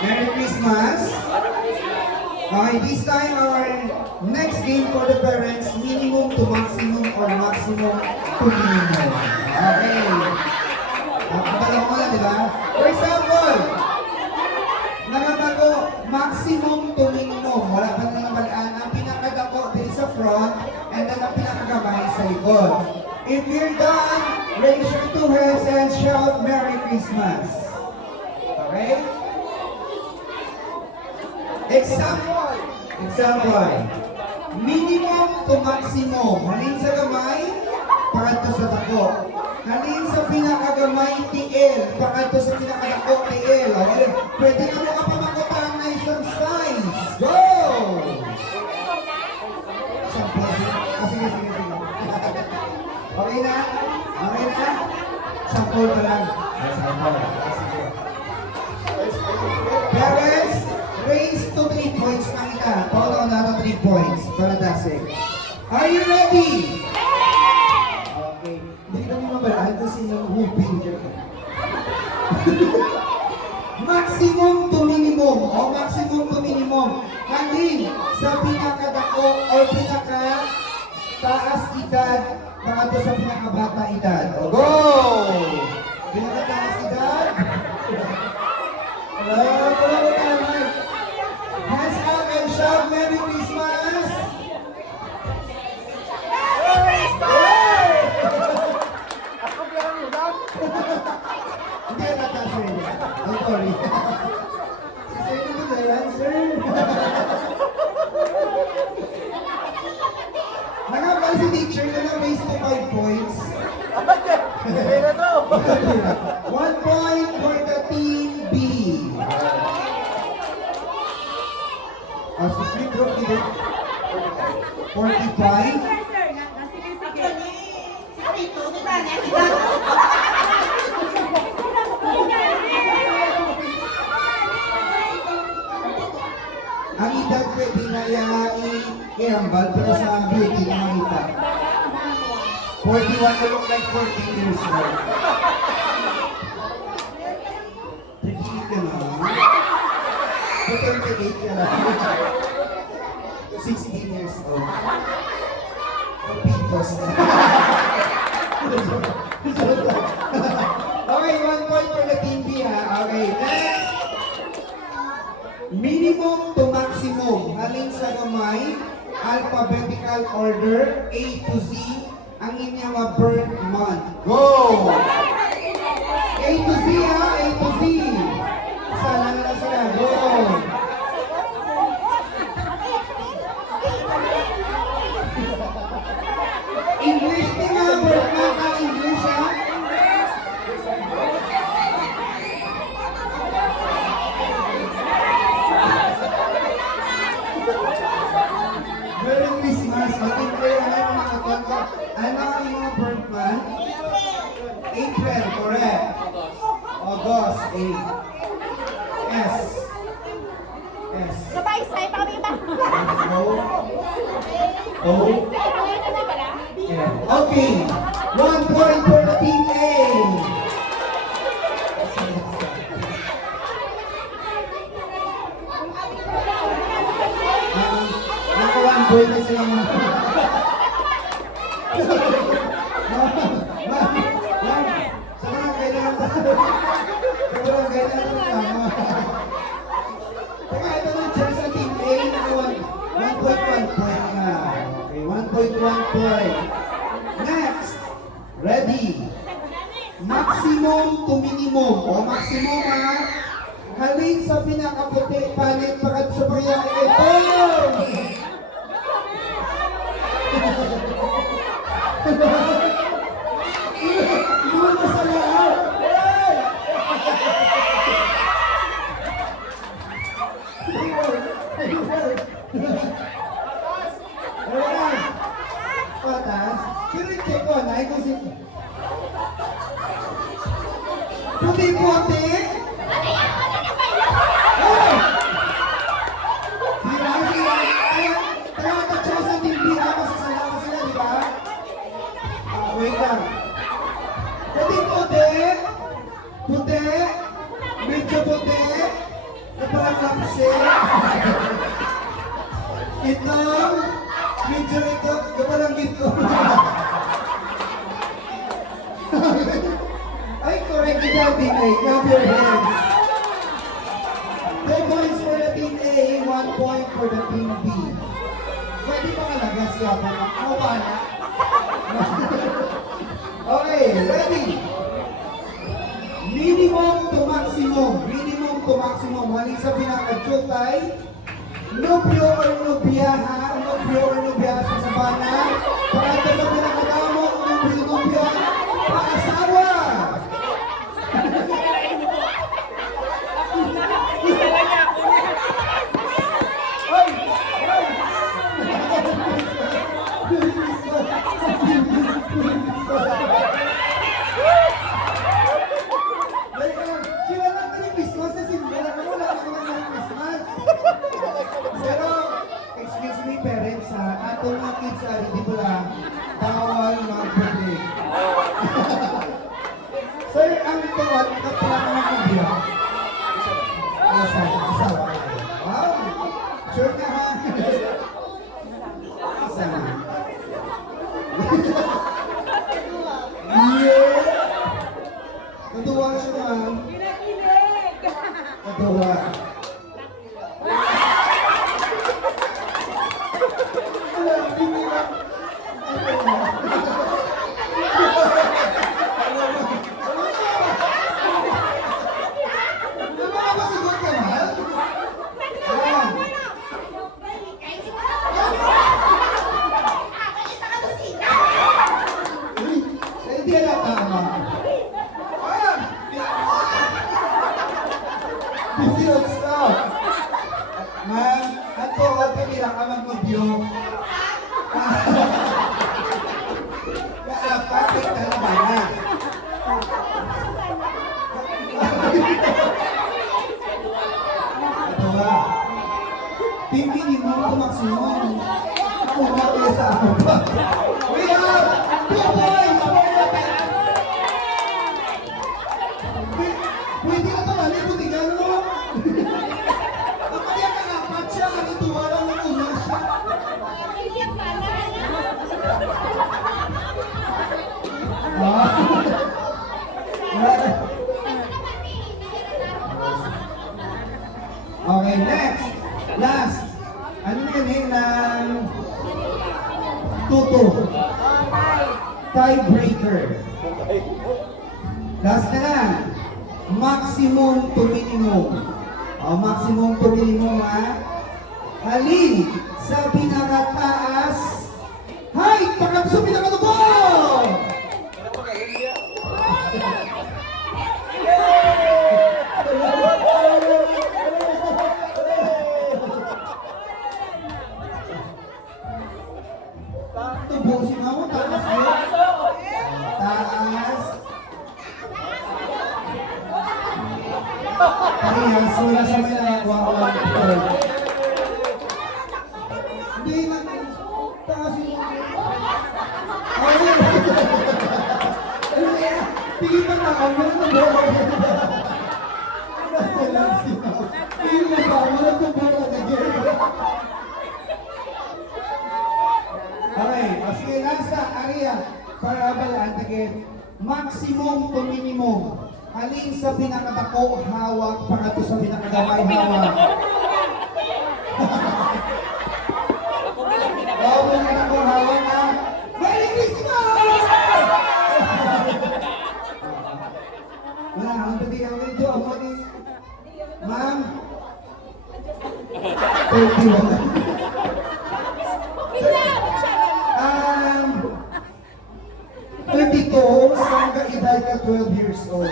Merry Christmas. Okay, this time our next game for the parents, minimum to maximum or maximum to minimum. Okay. Nakabala ko na, di ba? For example, nakabago, maximum to minimum. Wala pa na nakabalaan. Ang pinakadako din sa front, and then ang pinakagamay sa likod. If you're done, raise your two hands and shout Merry Christmas. Okay? Example. Minimum to maximum. Halin sa gamay, pakanto sa dako. Halin sa pinakagamay, TL. Pakanto sa pinakadako, TL. Okay? Pwede na mo kapamakotang na isang size. Go! Example. Sige. Okay na? Okay na? Sample pa lang. Sample. Sige. Parents, raise to 3 points na kita. Paulo na ito 3 points para dasig. Are you ready? Okay. Hindi kami mabalaan kasi yung whooping dyan. Maximum to minimum o maximum to minimum. Halin sa pinakadako o pinaka taas edad pangato sa pinakabata edad. O go! Pinakataas edad. Hands up and shout Merry Christmas! Merry Christmas! Hindi na ta, sir. I'm sorry. Si sir na ba yan, sir? Nakapal si teacher na na-base to 5 points. Kaya to! 1 point for the team B. So flip group dito. 45. Ang edad pwede na i-rambal pero sa beauty na makita. 41 na look like 14 years old. 38 ka na. 28 ka na. 16 years old. Pitos na. Okay, 1 point for the team B ha. Okay, next. Minimum to maximum. Halin sa gamay, alphabetical order, A to Z, ang inyong birth month. Go! A to Z ha, A to Z. Sana na lang sila. Go! English din ha, birth month ha, English ha. Merry Christmas. Mating kayo ang mga konto. Ano ang mga birth month? April, correct. August, A. S. S. Sabay-sabay pa kami ba? O. O. Okay. 1 point for the team A. Naka 1 point na sila mga. Sa barangay na lang tayo. Sa barangay na lang tama. Kaya ito ng chance sa team A, naka 1.1 point na. Okay, 1.1 point. Next, ready. Maximum to minimum. O maximum ha. Halin sa pinakaputi, palit pagkat sa pangyayari. Boom! Muna sa lahat! Wala! Patas? Pero check ko, naikusin. Puti-puti? Hey! Hirap? palang lapse. Ito, medyo ito palang gito. Ay, correct kita, Team A. Clap your hands. 10 points for the Team A, 1 point for the Team B. Pwede pa kalagas yata. Ako ba na? Okay, ready? Minimum to maximum. Minimum to maximum. Wali sa pinaka-chutay. Nubyo or nubyaha. Nubyo or nubyaha sa sabana. Pagkata sa pinakadamo. Nubyo. Paasawa. Pero, excuse me parents ha, atong mga kids ay hindi ko lang tawag mga birthday. Sir, ang tuwad, kapila ka ng kumbira. Asawa. Wow! Sure ka ha? Isa na. Yeah! Natuwa siya ma'am. Natuwa. Ma'am, ato bilang ka mag-review. Kaapat ay talabana. Ito ba? Tingin mo ito maksimum. Ako nga kayo sa ako ba? We have 2 points for the Pwede ka ito mali, butigan mo. Kapag yan kaapat siya, nakituwa lang ng una siya. Okay, next. Last. Ano na yun eh, ng tuto. Tiebreaker. Last na lang. Maximum to minimum. Maximum to minimum ha. Halin sa pinakataas. Hay! Pagkat sa pinakatubo! Tubusin mo, taas yun. Taas. Parehas, wala sa mga nakakuha ko. Hindi na. Taas yun. Tingin pa na ako, wala na buha. Nasa lang siya. Tingin na ba, wala na buha na okay, sige lang sa area para balaan again. Maximum to minimum. Alin sa pinakadako hawak para to sa pinakagamay hawak. Ako pinakadako hawak na. Merry Christmas! Wala, ang tabi ang medyo ako ni Ma'am. 31. 32 hanggang edad ka 12 years old.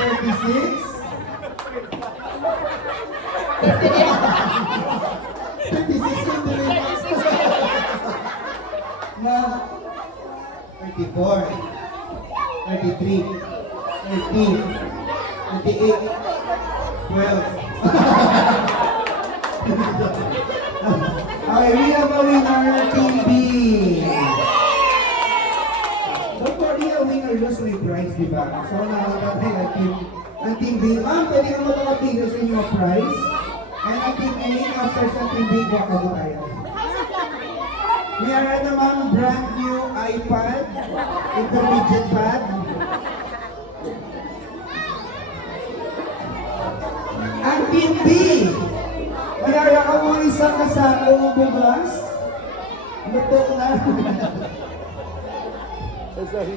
36. 56 yung tuloy. Ma'am, 34, 33, 13, 28, 12. Okay, we have a winner, Team B. Don't worry, a winner lose may prize, di ba? So, nakakapay ang Team B. Ma'am, pwede ka makakapigil sa inyo ang prize. And ang Team A, after sa Team B, wakago tayo. Meron namang brand new iPad, intermediate pad. Ang Team B, mayara ka mo isang kasakong bugas. Luto na. Sorry.